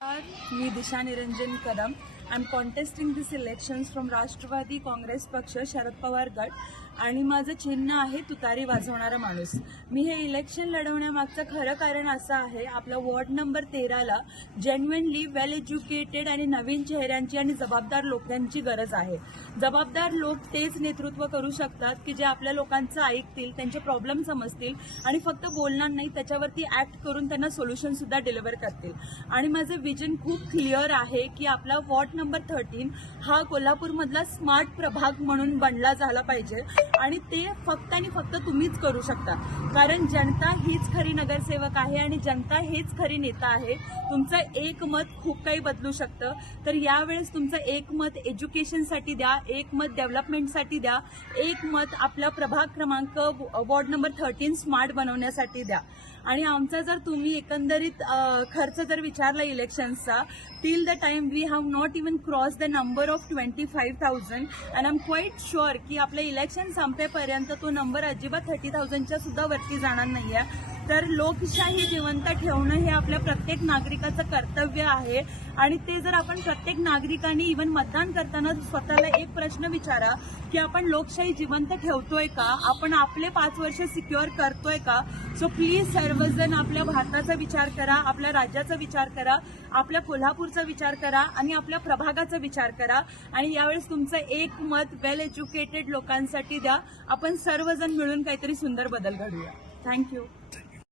Me Disha Niranjan Kadam. I am contesting this elections from Rashtrawadi Congress Paksha Sharad Pawar गट आणि माझं चिन्ह आहे तुतारी वाजवणारा माणूस. मी हे इलेक्शन लढवण्यामागचं खरं कारण असं आहे, आपला वॉर्ड नंबर 13ला जेन्युइनली वेल एज्युकेटेड आणि नवीन चेहऱ्यांची आणि जबाबदार लोकांची गरज आहे. जबाबदार लोक तेच नेतृत्व करू शकतात की जे आपल्या लोकांचं ऐकतील, त्यांचे प्रॉब्लेम समजतील आणि फक्त बोलणार नाही, त्याच्यावरती ऍक्ट करून त्यांना सोल्युशन सुद्धा डिलिव्हर करतील. आणि माझं विजन खूप क्लिअर आहे की आपला वॉर्ड नंबर 13 हा कोल्हापूरमधला स्मार्ट प्रभाग म्हणून बनला झाला पाहिजे आणि ते फक्त आणि फक्त तुम्हीच करू शकता. कारण जनता हीच खरी नगरसेवक आहे आणि जनता हेच खरी नेता आहे. तुमचं एक मत खूप काही बदलू शकतं. तर यावेळेस तुमचं एक मत एज्युकेशनसाठी द्या, एक मत डेव्हलपमेंटसाठी द्या, एक मत आपला प्रभाग क्रमांक वॉर्ड नंबर 13 स्मार्ट बनवण्यासाठी द्या. आणि आमचा जर तुम्ही एकंदरीत खर्च जर विचारला इलेक्शनचा, till the time we have not even cross the number of 25,000 and I am quite sure की आपलं इलेक्शन संपेपर्यंत तो नंबर अजिबात 30,000च्या सुद्धा वरती जाणार नाहीये. तर लोकशाही जिवंत ठेवणं हे आपल्या प्रत्येक नागरिकाचं कर्तव्य आहे आणि ते जर आपण प्रत्येक नागरिकांनी इव्हन मतदान करताना स्वतःला एक प्रश्न विचारा की आपण लोकशाही जिवंत ठेवतोय का, आपण आपले 5 वर्ष सिक्युअर करतोय का. सो प्लीज सर्वजण आपल्या भारताचा विचार करा, आपल्या राज्याचा विचार करा, आपल्या कोल्हापूरचा विचार करा आणि आपल्या प्रभागाचा विचार करा आणि यावेळेस तुमचं एक मत वेल एज्युकेटेड लोकांसाठी द्या. आपण सर्वजण मिळून काहीतरी सुंदर बदल घडूया. थँक्यू.